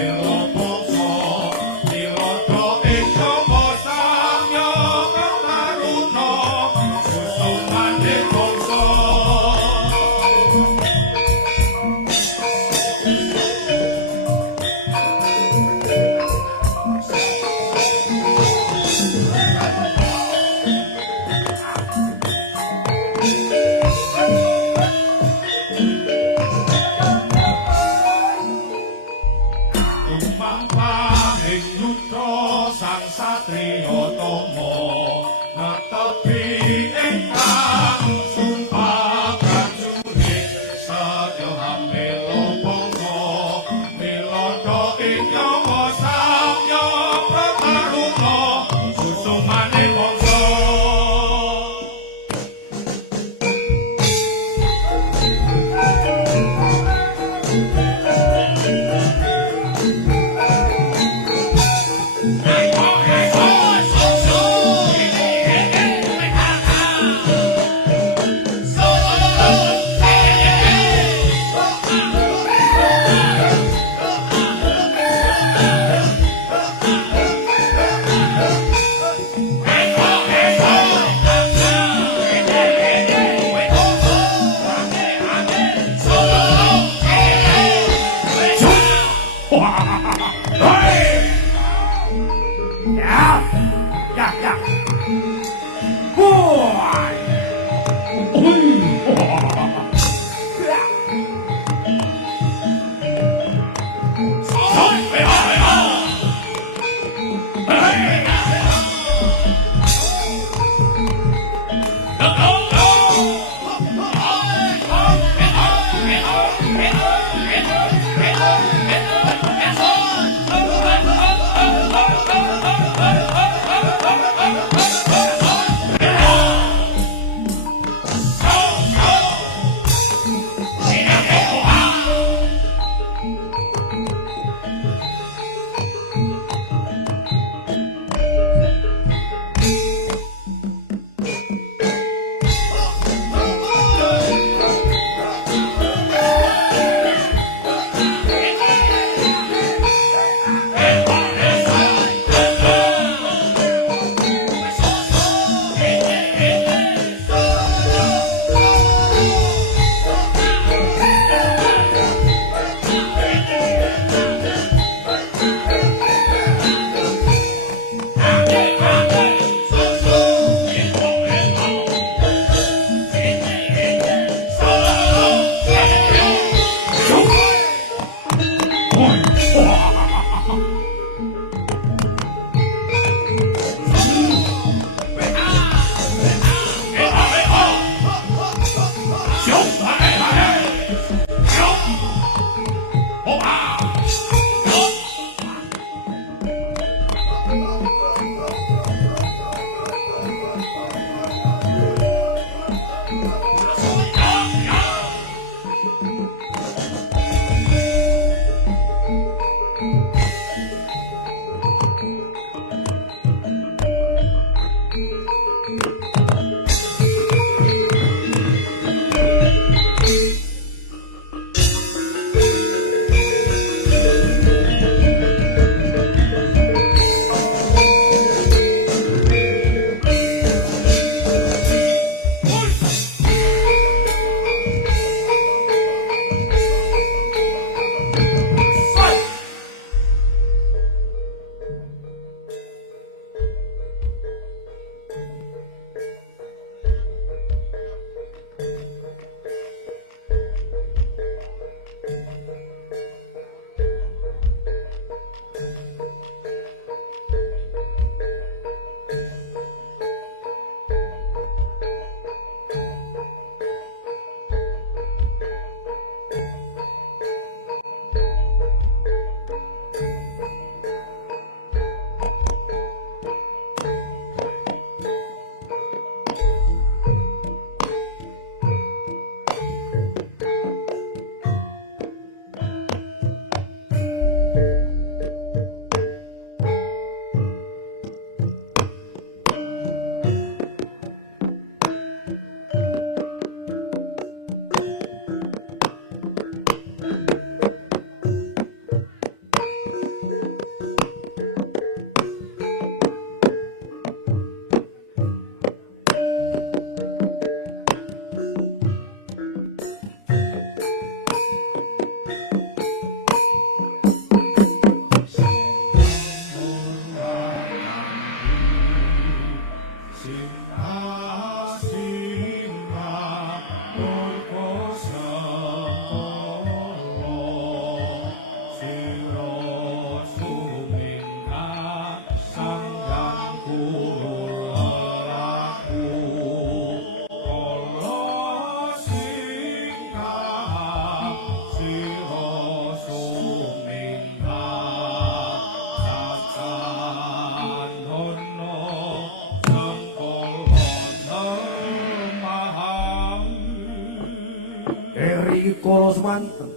kala semanten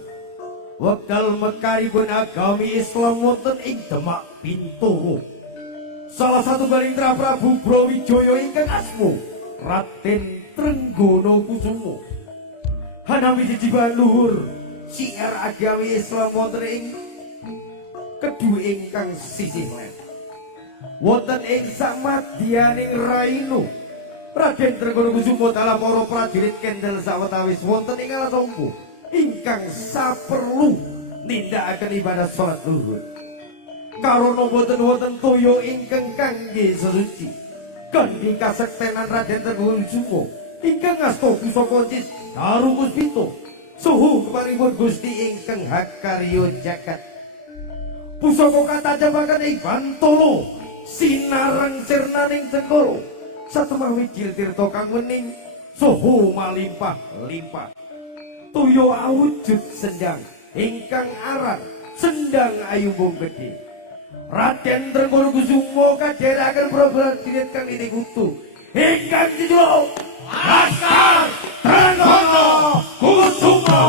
wekdal mekaripun agami Islam wonten ing Demak Bintoro. Salah satu baling Prabu Brawijaya ingkang asma Raden Trenggono Kusumo. Hanami dijiban luhur siar agami Islam wonten ing kedua ingkang sisih lèn. Wonten ing samadyaning raino Raden Trenggono Kusumo dalam para prajurit kendel sawetawis wonten ing alas ompo ingkang saperlu nindakaken ibadah salat zuhur. Karana boten wonten toya ingkang kangge sesuci kanthi kasektenan Raden Trenggono Kusumo ingkang ngasta pusaka cis Daru Puspita suhu keparipun Gusti ingkang hakarya jagat. Pusaka katajabaken ing Bantala sinareng sirnaning Cengkara satemah wijil tirta kang wening suhu malimpah-limpah. Toya awujud sendang ingkang aran Sendang Ayumbung Gedhe. Raden Trenggono Kusumo kadheraken prajurit kang ini kutu ingkang dijuluk Laskar Trenggono Kusumo.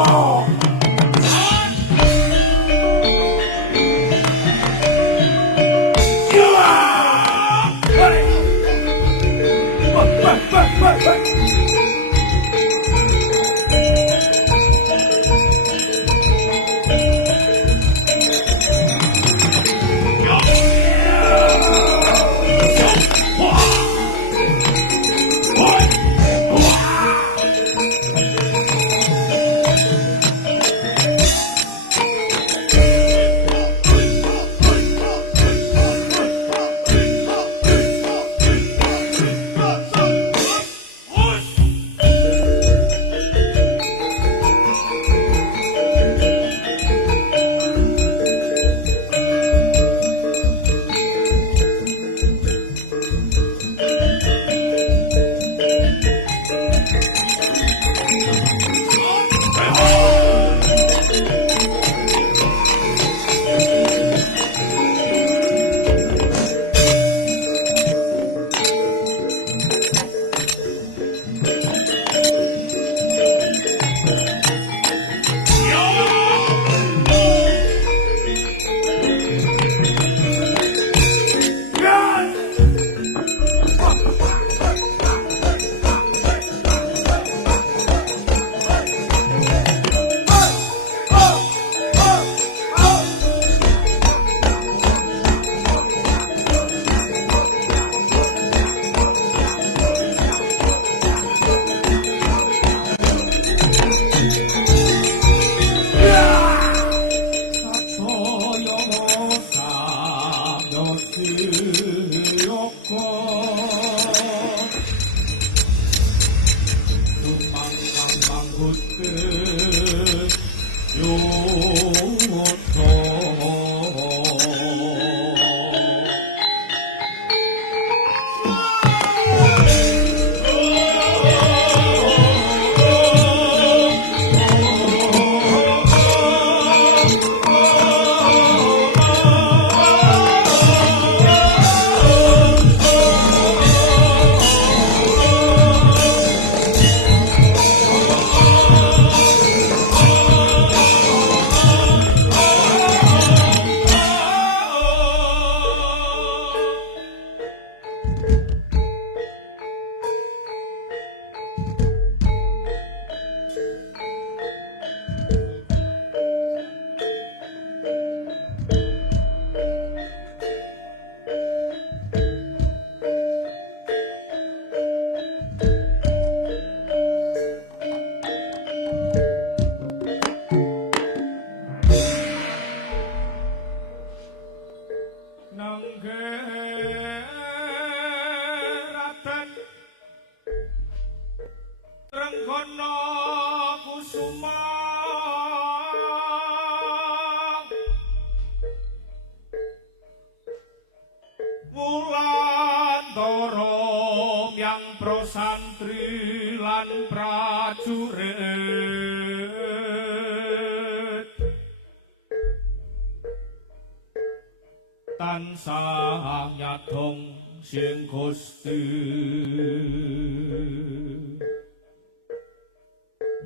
Tansah nyadong sing Gusti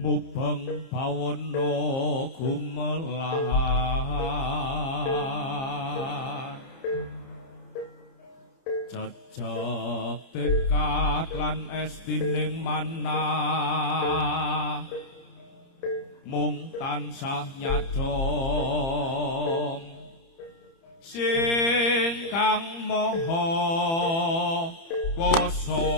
mubeng bawana gumelar jajak tekad lan estining manah mung tansah nyadong sing kang maha kuwasa.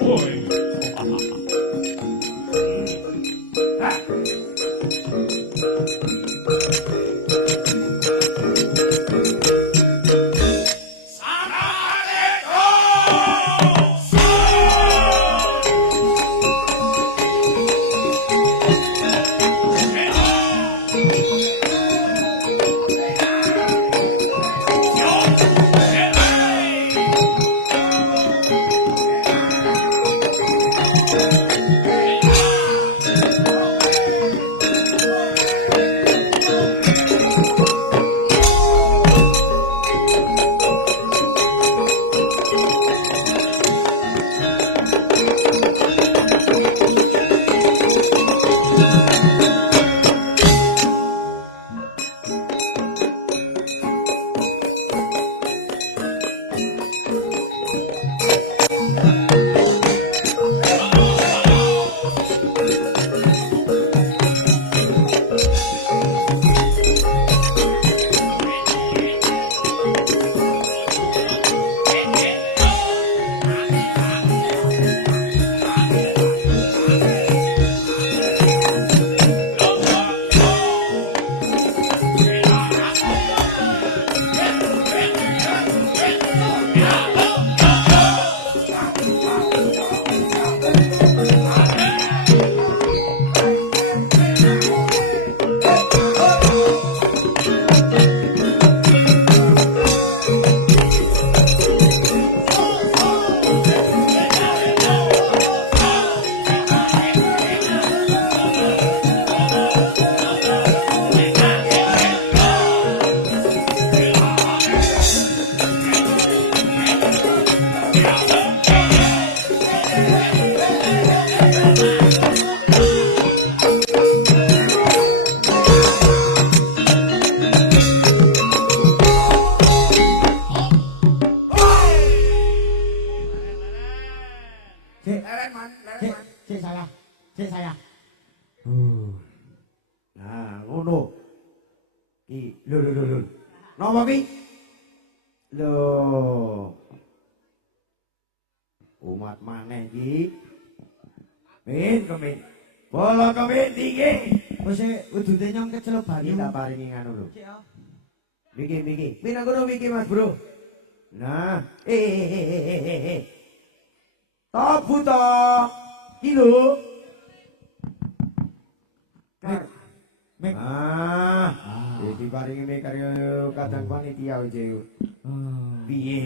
Woi. Cek saya. Nah, ngono. Lho. Napa ki? Lho. Umat maneh iki. Kemin. Bola kemin iki. Wis wedhute nyong kecelok banyu. Kita paringi nganu lho. Cek ya. Miki. Mina kono miki Mas Bro. Nah, Toh buta. Ki lho. Mek. Iki paringi mek karo kadang panitia iki. Piye?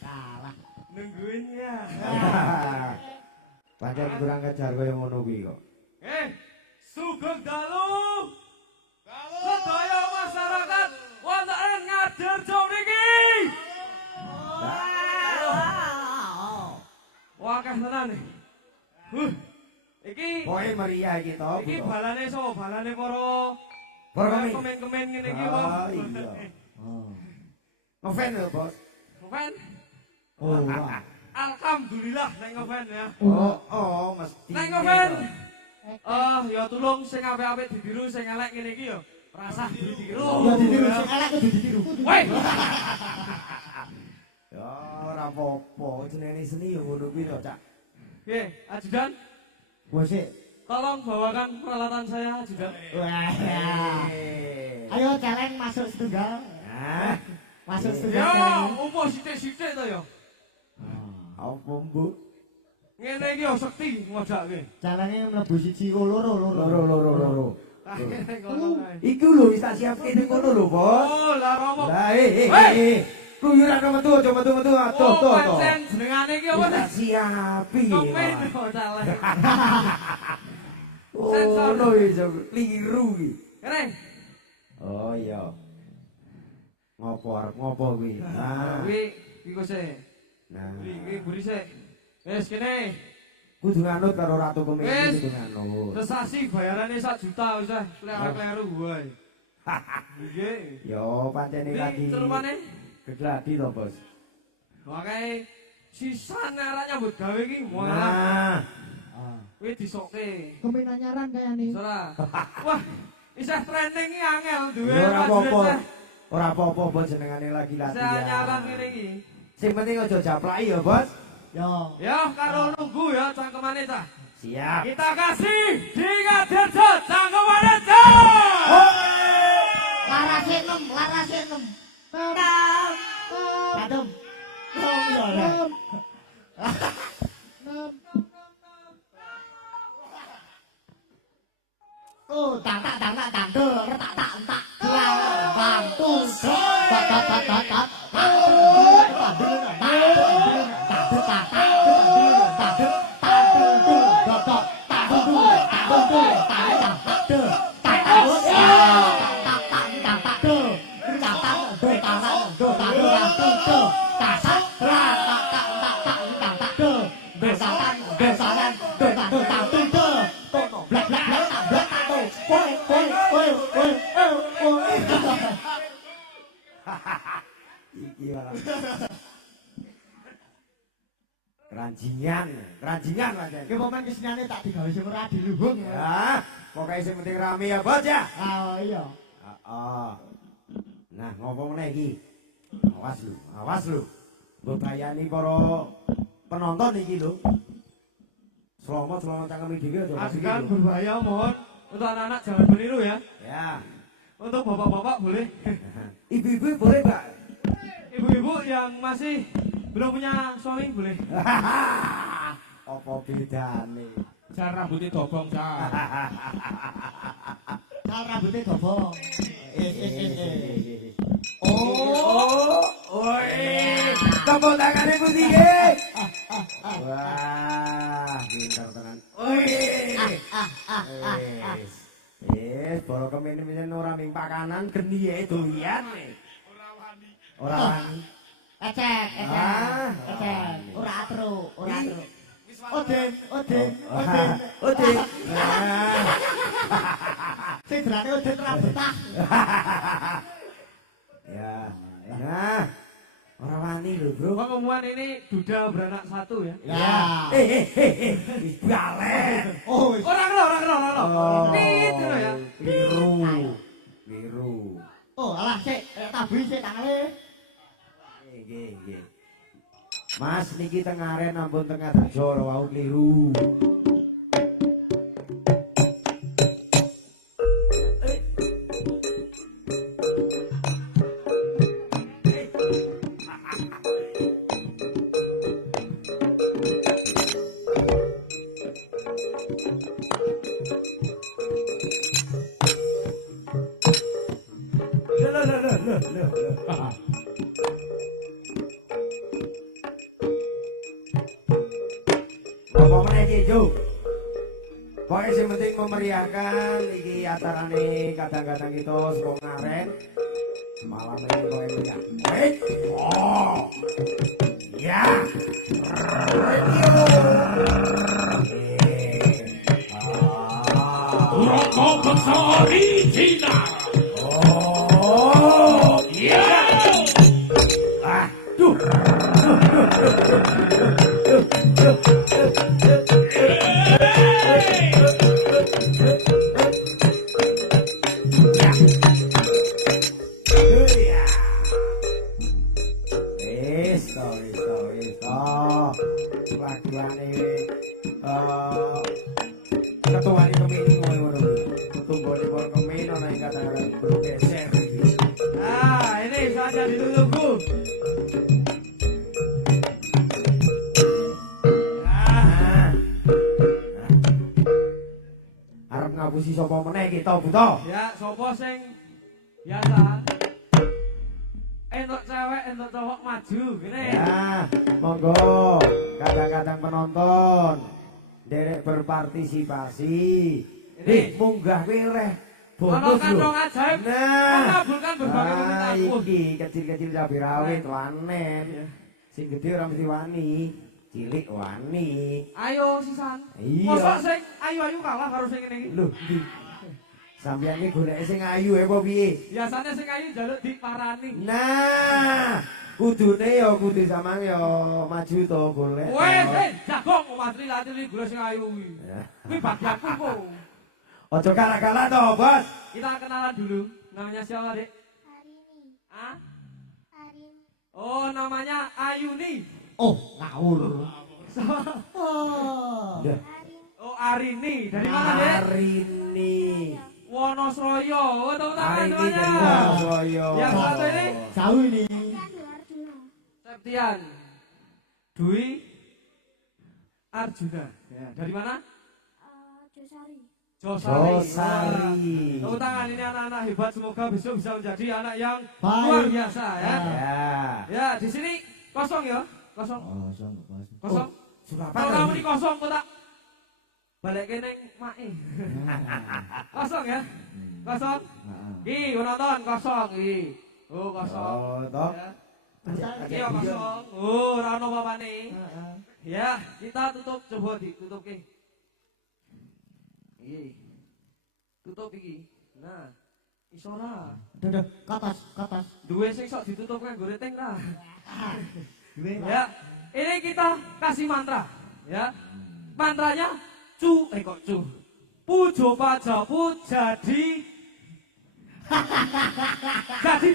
Salah. Nungguin ya. Pancen kurang kejar kaya ngono kuwi kok. Sugeng dalu. Sedaya masyarakat wonten Ngadarjo niki. Wah, akeh tenan. Iki Pokoke meriah iki to. iki balane sapa? Balane Para kami. kemen-kemen ngene iki, Oh, Bos. iya. Ngefan lho, Bos. Ngopen. Oh, wah. Alhamdulillah nek ngopen ya. Oh, mesti. Nek ngopen. Ya tulung sing apik-apik ditiru, sing elek ngene iki ya. Rasah ditiru. Ya ditiru sing elek kudu ditiru. Woi. Ya ora apa-apa, jenenge seni ya ngono kuwi to, Cak. Oke, ajudan, Bos tolong bawakan peralatan saya, ajudan. wah. Ayo celeng masuk setunggal. Nah, Masuk Ya, setunggal. opo sithik-sithik to ya. apa mbok? Ngene iki ya sekti ngojakke. Celenge mlebu siji loro. Loro. Ngene ngono kae. Iku lho wis tak siapke ning kono lho, Bos. Oh, lah romo. Lah Kuyuran metu aja metu. Oh, pancen jenengane iki apa Tak sih? siapi. Kemen kok salah. Oh, no iso kliru iki. Kene. Oh iya. Ngopo kuwi? Nah. Kuwi iku sik. Nah. Iki buri sik. Wis kene. Kudu nganut karo Ratu Kemis Wis. kudu nganut. Sesasi bayarane 1 juta wis kleru wae. Nggih. Yo pancene lagi. Iki cerupane Gegladi to, Bos. wae sisane arek nyambut gawe iki ngono. Nah, Kuwi disokke. Kemen anyaran kayane. Ora. Wah, isih training iki angel duwe. ya ora apa-apa. prajurit Ora apa-apa bos jenengane lagi Saya nyaran latihan. ngene iki. Sing penting aja japlaki ya, Bos. Yo. Ya, karo nunggu ya cangkemane cah. Siap. Kita kasih Dinga Derjo cangkemane cah. Laras enem. Kadem. Oh, tak der, tak. Bantu. Iki malah. Keranjingan Mas. Ki momen keseniane tak digawe sing ora diluhung. Ya, pokoknya sing penting rame ya, Bos ya. Oh iya. Heeh. Nah, ngopo meneh iki? Awas lu. Mbebayani para penonton iki lho. Selamat cangkeme dhewe aja kasih Adegan gitu. berbahaya mohon untuk anak-anak jangan meniru ya. Ya. Untuk bapak-bapak boleh. Ibu-ibu boleh, Pak? Ibu-ibu yang masih belum punya suami boleh. Apa bedane? Jar rambutnya dobong jar. Kal rambutnya dobong. Tepuk tangannya putih ke? Wah, pintar tenan. Baru kemen-kemen ora ning pakanan geni ya doyan. Ora wani. Ecek. Ah, Ora atro. Oden. Oke. Nah. Sing derane oden ra betah. Ya. Nah. Ora wani lho, Bro. Pengumuman ini duda beranak satu ya. Ya. Wis balen. Oh, wis. Orang lo. Itu loh ya. Biru. Oh, alah sik, tabuhi sik tangale. Nggih. Mas niki teng aren ampun tengah dajo wau kliru. Loh. Apa meneh iki, Jo? Pokoke sing penting memeriahkan iki acarane kadang-kadang kita saka ngaren. Malam ini pokoke meriah. Oh. Ya. Rokok Besari Cina. Oh. Ya. Duh. Ketua ini kemini ngono. Tunggu di bawah kemini ana yang kata-kata bergeser iki. Nah, ini saja ditunggu. Arep ngapusi sapa meneh kita, Buto? Ya, sopo sing biasa. Entuk cewek, entuk cowok maju, gini. Ya, monggo. Kadang-kadang penonton derek berpartisipasi. Munggah wireh. Ono Bonus lho. kantong ajaib. Nah, Mengabulkan berbagai permintaanmu. iki kecil-kecil cabai rawit wanen. Sing gede ora mesti wani, cilik wani. Ayo sisan. Iya. Mosok sing ayu-ayu kalah karo sing ngene iki. Lho, ndi? Sampeyan iki golek sing ayu apa piye? Biasanya sing ayu njaluk diparani. Nah, Kudune ya kudu samang ya maju to golek. Wes, jagong matri-latri gula sing ayu kuwi. Ya. Kuwi bagianku kok. Ojo kalah-kalah to, Bos. Kita kenalan dulu. Namanya siapa, Dek? Arini, Ah? Arin, Oh, namanya Ayuni. Oh, ngawur. Oh. Ya. Arin, Oh, Arini. Dari mana, Dek? Arini. Wonosroyo. Oh, tepuk tangan Arini dari semuanya. Wonosoyo. Yang satu ini Jauh ini. Septian Septian. Duarjuno, Dwi Arjuna. Ya, dari mana? Josari, Josari. Josari. Tepuk tangan, ini anak-anak hebat. Semoga besok bisa menjadi anak yang Baik. luar biasa ya. Ya. Ya, di sini kosong ya. Kosong. Kosong. Surabaya. Kalau kamu di kosong kok tak balik kene mae. Kosong ya. Kosong. Ki, nonton kosong ki. Oh, kosong. Oh, toh. Ya. Iya kosong. Oh, ora ono papane. Ya, kita tutup coba ditutup ki. Iya. Tutup iki. Nah, iso ora. Duh, ke atas. Duwe sing sok ditutup kanggo reteng ta. Duwe, Pak. Ya, ini kita kasih mantra, ya. Mantranya cu, kok cu. Pujo pajapu jadi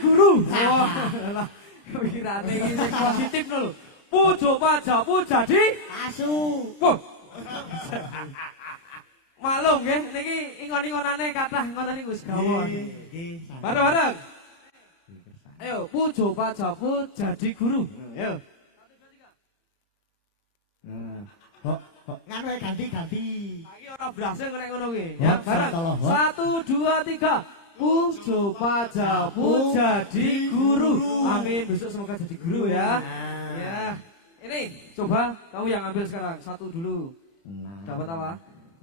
guru. Wah, lah, pikirane iki sing positif lho. Pujo pajapu jadi Asu. Wah. Maklum nggih, niki ingon-ingonane kathah ngoten niku segawon. Bareng-bareng. Ayo, pujo pajapu jadi guru. Ayo. Nganu ganti. Lagi orang berhasil kena ngono kuwi. Hot, Ya, bareng. salah, hot. 1 2 3. Pujo pajapu jadi guru. Amin. Besok semoga jadi guru ya. Ya. Ini coba kamu yang ambil sekarang. Satu dulu. Dapat apa?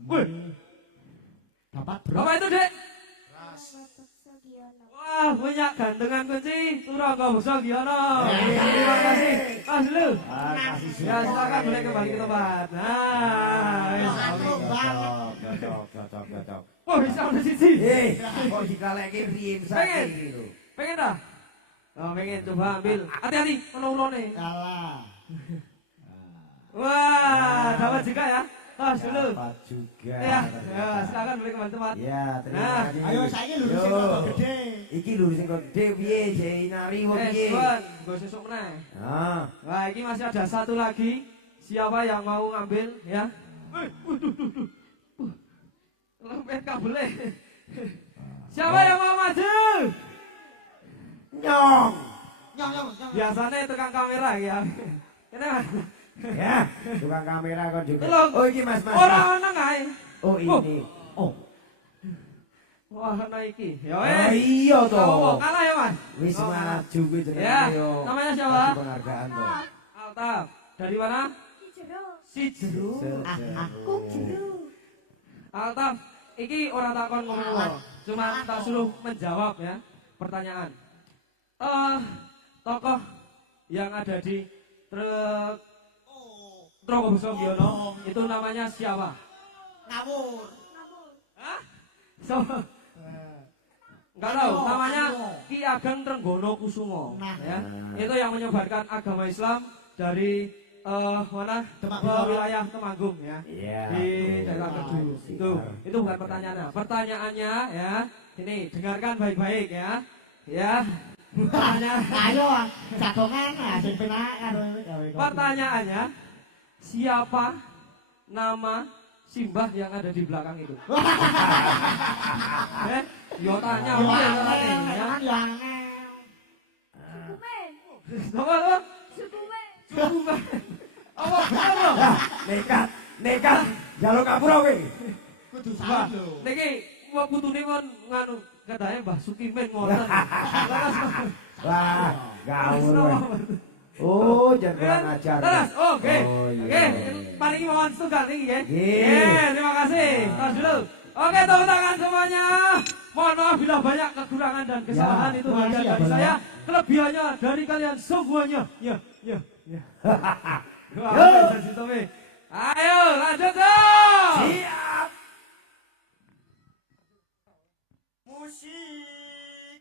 Wih, Dapat bro. apa itu, Dek? Sugiono, Wah, banyak gantengan kunci. Turangga Basa Giono. Terima kasih. Mas dulu. Kasih Ya, silakan boleh kembali ke tempat. Nah, wis. Cocok. Wah, bisa udah siji. Kok dikaleke riyen Pengen? saiki lho. Pengen dah? Oh, pengen coba ambil. Hati-hati, ulone. Kalah. Wah, dapat juga ya. Tos dulu. Dapat juga. Ya, ya, silakan boleh kembali tempat. Ya, terima Nah, kasih. Ayo saiki lurus Yo. sing rada gede. Iki lurus sing kok gede piye, Jainari wong piye? Tuan, gue sesuk meneh. Ah, Wah, ini masih ada satu lagi. Siapa yang mau ngambil ya? Lempet kabelnya. Siapa yang mau maju? nyong. Nyong. Biasanya tukang kamera ya. Kenapa? Ya, tukang kamera kok juga. Tolong. Oh, iki Mas. Orang ana kae. Oh, ini. Oh, Wah, ana iki. Ya oh wes. iya Oh, toh. kalah ya, Mas. Wis Oh, kalah. maju kuwi jenenge Ya, yo. namanya siapa? Kasih penghargaan toh. Altaf. Dari mana? Cicero, Si Jeru. aku Jero, Altaf, iki orang takon ngomong. Cuma tak suruh menjawab ya pertanyaan. Tokoh yang ada di truk Troko Basa Giono itu namanya siapa? Ngawur. Hah? So, enggak tahu. Namanya Ki Ageng Trenggono Kusumo. Nah. Ya, itu yang menyebarkan agama Islam dari mana? Temanggung. Ke wilayah Temanggung ya. Iya. Di daerah Kedul. Itu bukan pertanyaannya. Pertanyaannya ya, ini dengarkan baik-baik ya. Ya. Pertanyaan. Ayo jagongan sing penak karo gawe. Pertanyaannya, siapa nama simbah yang ada di belakang itu? Yo tanya apa ya caranya, ya? Sukumen, Apa? Sukumen, Simbah. Apa bener loh? Nekat. Jaluk kapura kowe. Kudu Wah, salah lho. niki mau putune kon nganu katanya Mbah Sukimen ngoten. Wah, gaul kowe. Oh, jangan kurang ajar. Terus, oke. Oh, Oke, iya. paling mohon setunggal nih ya. Iya. Terima kasih. Tos dulu. Oke, tepuk tangan semuanya. Mohon maaf bila banyak kekurangan dan kesalahan Ya, itu makasih bagian ya, dari Bang. saya. Kelebihannya dari kalian semuanya. Ya. Wah, Yo. bisa situme. Ayo, lanjut dong. Siap. Musik.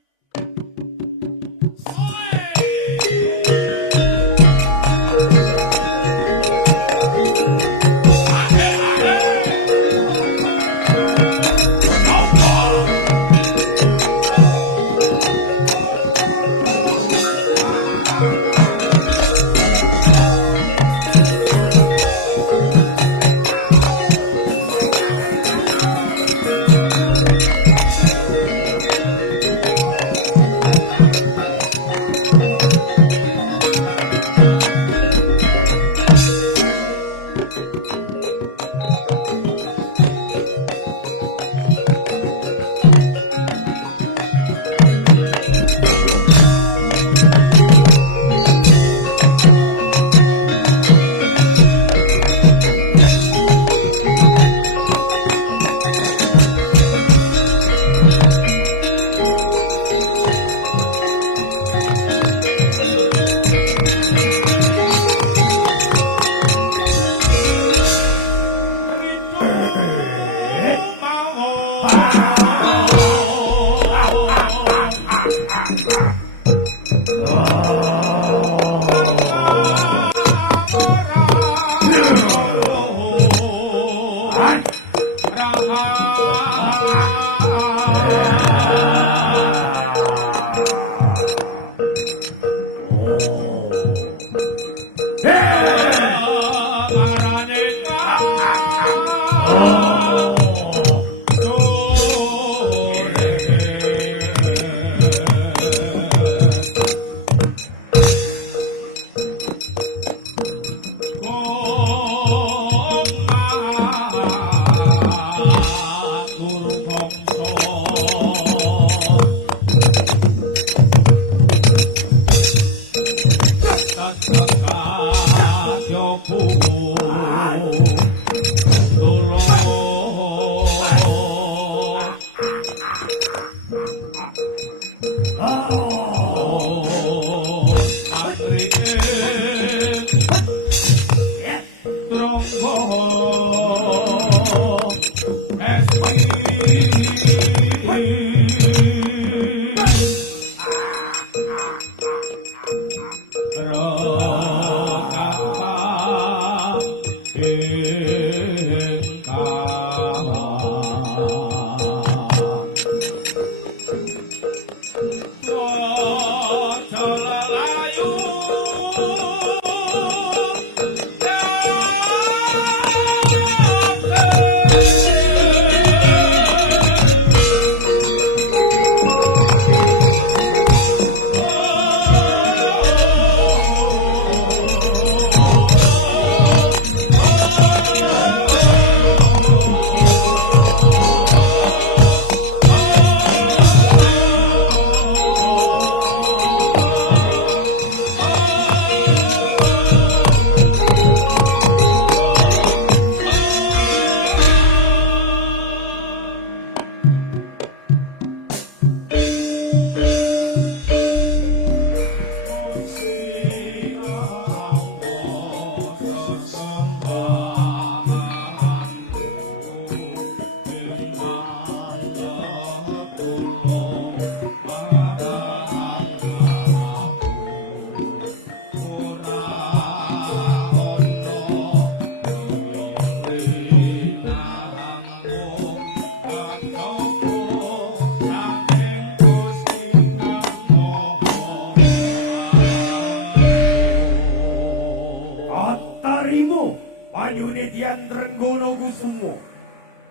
Banyune Dian Renggono Kusumo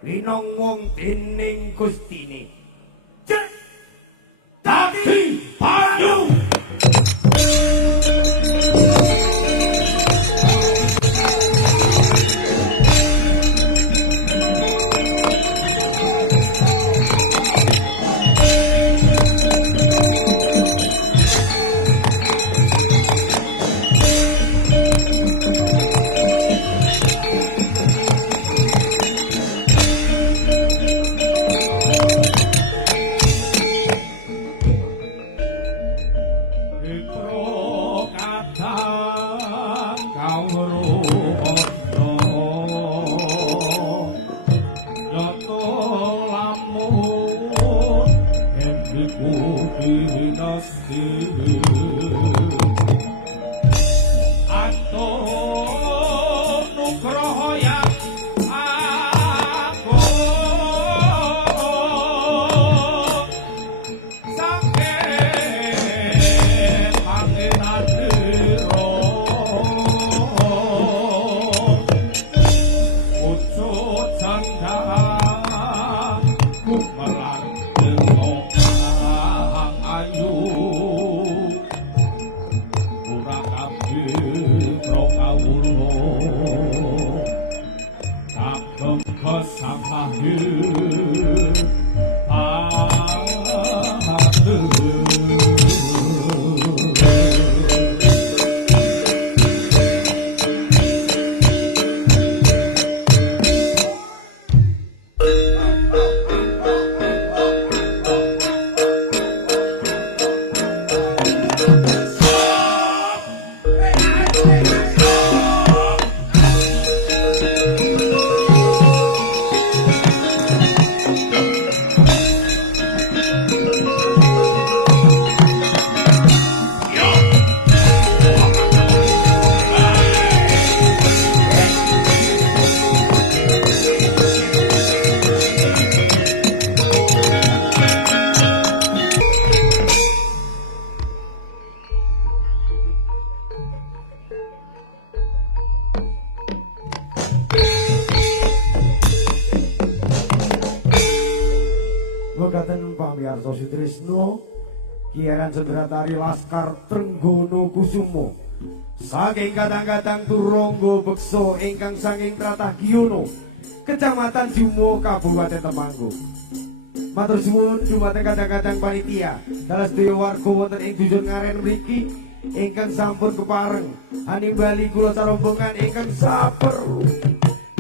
winong wong dening Gustine Cek dadi banyu. Arso Sutrisno Kiaran Sendratari Laskar Trenggono Kusumo saking kadang-kadang Turonggo Bekso ingkang sanging Tratah Kiyono Kecamatan Jumo Kabupaten Temanggung. Matur suwun dumateng kadang-kadang panitia dalas daya warga wonten ing dusun ngaren mriki ingkang sampun kepareng hanimbali kula sarombongan ingkang saperlu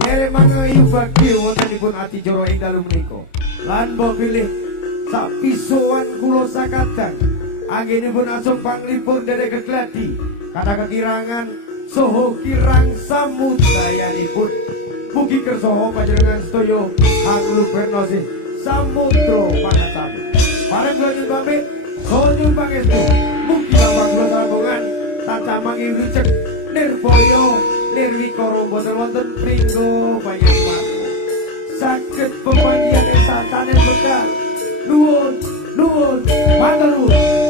nere mangayu bagya wontenipun adicara ing dalu menika lan mbok bilih sapisuwan kula sakadang anggenipun asung panglipur derek kegladi kata kekirangan soho kirang samudayanipun mugi kersa panjenengan sedaya anglubernosih samudra pangasamu pareng kula nyuwun pamit saha nyuwun pangestu mugi awak kula sambungan tansah mangiwicek nirbaya nirwikara boten wonten pringgo panjenengan saged pepanggihan satane bekal nuwun matur nuwun